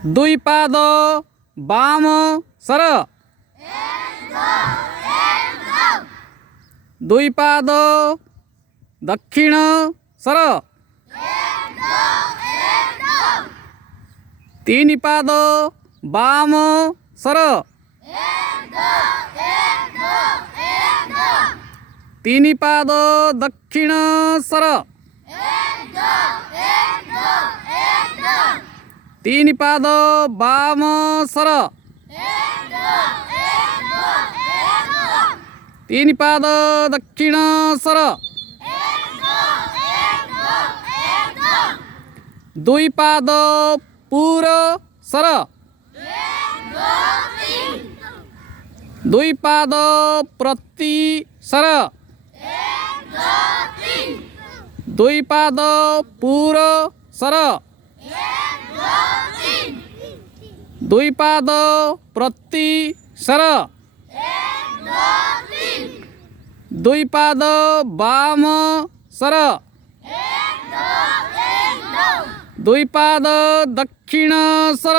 दुई पाद balm sir दुई पाद दक्षिण सर तीन पाद बाम सर तीन पाद दक्षिण सर तीन पाद बाम सर तीन पाद दक्षिण सर दुई पाद पूर सर दुई पाद प्रति सर दुई पाद पूर सर दुई पाद प्रति सर दुई पाद बाम सर दुई पाद दक्षिण सर